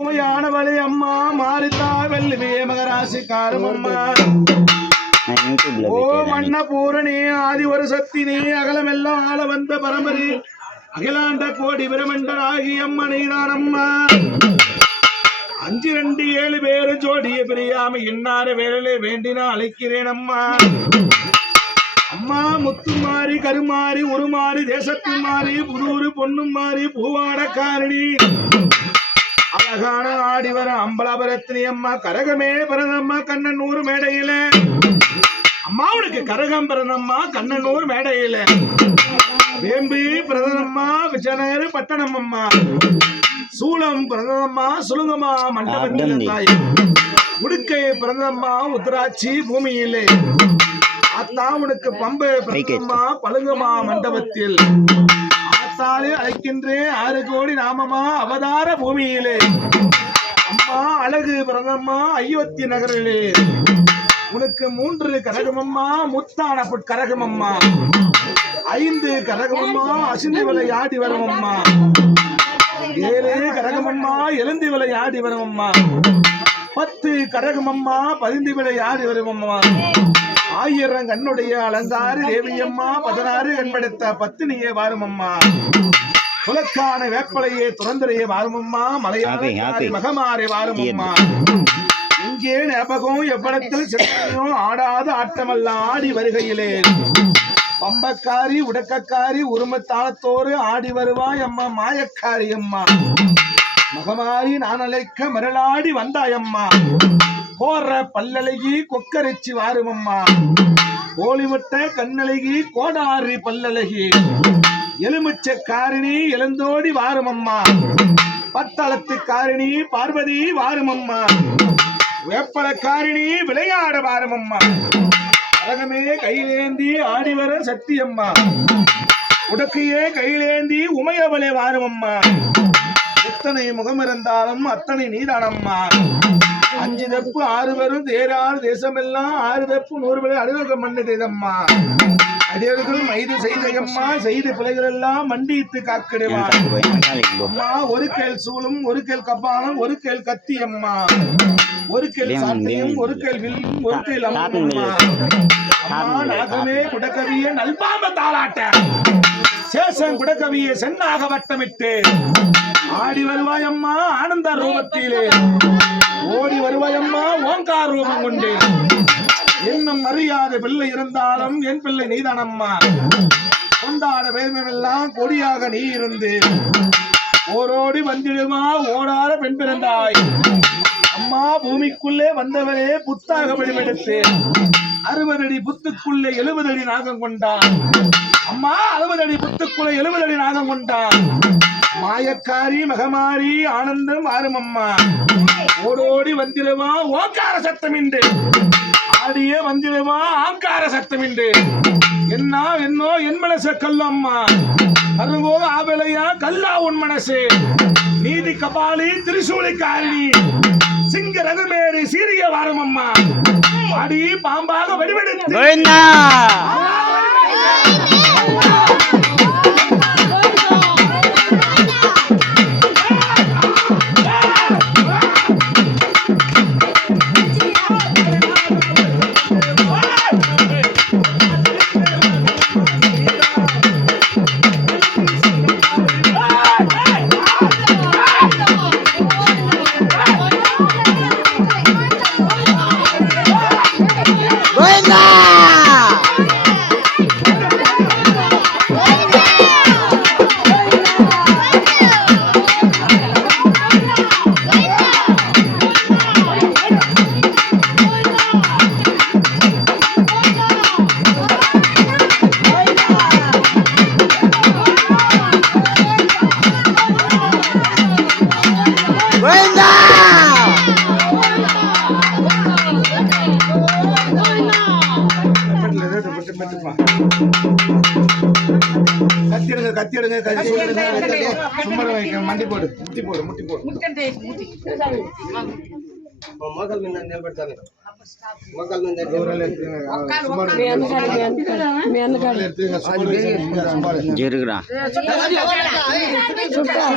யானவளே அம்மா மாறித்தா வெள்ளிவே மகராசிக்காரும் அம்மா ஓ மன்ன பூரணி ஆதி ஒரு சக்தினே அகலமெல்லாம் ஆள வந்த பரம்பரி அகிலாண்ட கோடி பிரமண்டனாகி அம்மனைதான் அம்மா 5 2 7 பேரு ஜோடிய பிரியாம இன்னார வேலையிலே வேண்டினா அழைக்கிறேன் அம்மா அம்மா முத்து மாறி கருமாறி உருமாறி தேசத்து மாறி புதூரு பொண்ணும் மாறி பூவாடக்காரணி அழகான ஆடி வர அம்பலாபரத்தினி அம்மா கரகமே பிறந்தம்மா கண்ணனூர் மேடையில அம்மா உனக்கு கரகம் பிறந்தம்மா கண்ணனூர் மேடையில வேம்பு பிறந்தம்மா விஜயநகர் பட்டணம் அம்மா சூளம் பிறந்தம்மா சுலுங்கம்மா மண்டபத்தில் தாய் உடுக்கை பிறந்தம்மா உத்தராட்சி பூமியிலே அத்தா உனக்கு பம்பு பிறந்தம்மா பழுங்கம்மா மண்டபத்தில் ஆத்தாலே அழைக்கின்றேன் 6 கோடி நாமமா அவதார பூமியிலே அம்மா அழகு பிறந்தம்மா அயோத்தி நகரிலே உனக்கு 3 கரகமம்மா முத்தான கரகமம்மா 5 கரகமம்மா அசிந்தி விளையாடி வரமம்மா 7 கரகமம்மா எழுந்தி விளையாடி வரமம்மா 10 கரகமம்மா பதிந்தி விளையாடி வருமம்மா 1000 கண்ணுடைய அலங்காரி தேவியம்மா 16 கண்படுத்த பத்தினியே வாருமம்மா புலக்கான வேப்பலையே துறந்தரையே வாருமம்மா மலையாள மகமாறே வாருமம்மா இங்கே ஞாபகம் எவ்வளத்தில் சிறப்பையும் ஆடாத ஆட்டமல்ல ஆடி வருகையிலே பம்பக்காரி உடக்கக்காரி உருமத்தாளத்தோடு ஆடி வருவாய் அம்மா மாயக்காரி அம்மா மகமாரி நான் அழைக்க மரளாடி வந்தாயம்மா கோர பல்லழகி கொக்கரிச்சி வாருமம்மா கோழிமுட்டை கண்ணழகி கோடாரி பல்லழகி எலுமிச்ச காரிணி எழுந்தோடி வாருமம்மா பத்தளத்து காரிணி பார்வதி வாருமம்மா வேப்பளக்காரிணி விளையாட வாருமம்மா கரகமே கையிலேந்தி ஆடிவர சத்தியம்மா உடக்கையே கையிலேந்தி உமையவளே வாருமம்மா எத்தனை முகம் இருந்தாலும் அத்தனை நீதானம்மா 5 தப்பு 6 பேரும் தேராறு தேசமெல்லாம் 6 தப்பு 100 பேர் அலுவலகம் பண்ணதேதம்மா அடியவர்கள் மைது செய்தையம்மா செய்த பிள்ளைகள் எல்லாம் மண்டித்து காக்கிடுவார் அம்மா ஒரு கேள் சூளும் ஒரு கேள் கப்பானம் ஒரு கேள் கத்தி அம்மா ஒரு கேள் சாட்டையும் ஒரு கேள் வில்லும் ஒரு கேள் அம்மா அம்மா நாகமே குடக்கவிய நல்பாம தாளாட்ட சேஷன் குடக்கவிய சென்னாக வட்டமிட்டு ஆடி வருவாயம்மா ஆனந்த ரூபத்திலே ஓடி வருவாயம்மா ஓங்கார் ரூபம் கொண்டு இன்னும் அறியாத பிள்ளை இருந்தாலும் என் பிள்ளை நீதானம்மா கொண்டாட வேதமெல்லாம் கொடியாக நீ இருந்து ஓரோடி வந்திடுமா ஓடாத பெண் பிறந்தாய் அம்மா பூமிக்குள்ளே வந்தவரே புத்தாக வடிவெடுத்து 60 அடி புத்துக்குள்ளே 70 அடி நாகம் கொண்டான் அம்மா 60 அடி புத்துக்குள்ளே 70 அடி நாகம் கொண்டான் மாயக்காரி மகமாரி ஆனந்தம் ஆறுமம்மா ஓடோடி வந்திடுமா ஓங்கார சத்தமிண்டு ஆடியே வந்திடுமா ஆங்கார சத்தமிண்டு என்னோ என் மனச கல்லம்மா அருங்கோ ஆபலையா கல்லா உன் மனசு நீதி கபாலி திரிசூலி காரணி சிங்க ரகுமேரி சீரிய வாரமம்மா ஆடி பாம்பாக வடிவெடுத்து கத்தி எடுங்க சும்மா மண்டி போடு முட்டி போடு மோகல் மீன் நிலப்படுத்தாங்க மோகல் மீன் எடுத்துங்க